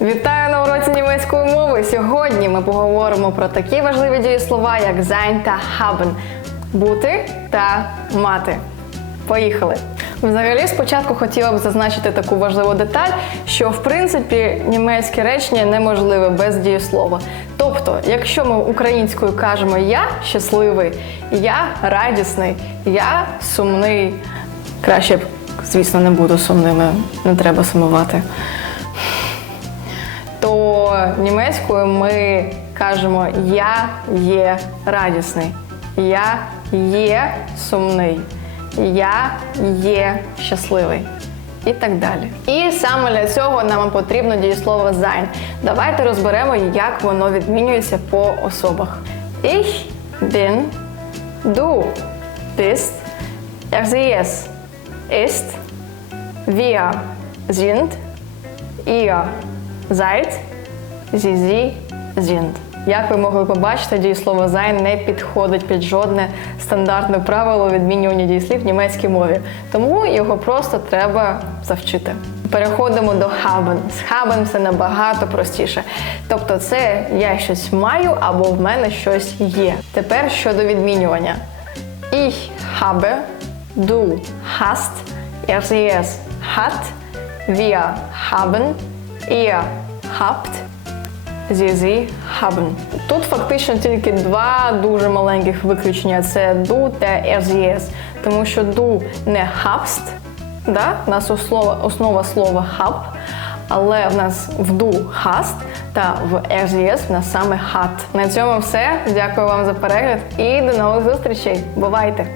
Вітаю на уроці німецької мови. Сьогодні ми поговоримо про такі важливі дієслова, як sein та haben – бути та мати. Поїхали. Взагалі, спочатку хотіла б зазначити таку важливу деталь, що в принципі німецьке речення неможливе без дієслова. Тобто, якщо ми українською кажемо я щасливий, я радісний, я сумний, краще б, звісно, не буду сумними, не треба сумувати німецькою ми кажемо Я є радісний, я є сумний, я є щасливий. І так далі. І саме для цього нам потрібно дієслово sein. Давайте розберемо, як воно відмінюється по особах. Ich bin, du bist, er sie es ist, wir sind, ihr seid, sie sind. Як ви могли побачити, дієслово sein не підходить під жодне стандартне правило відмінювання дієслів в німецькій мові. Тому його просто треба завчити. Переходимо до haben. З haben все набагато простіше. Тобто, це я щось маю або в мене щось є. Тепер щодо відмінювання. Ich habe, du hast, er sie es hat, wir haben, ihr habt, sie haben. Тут фактично тільки два дуже маленьких виключення: це du та er. Тому що du не habst, да? у нас основа, основа слова hab, але в нас в du hast та в er sie в нас саме hat. На цьому все. Дякую вам за перегляд і до нових зустрічей. Бувайте!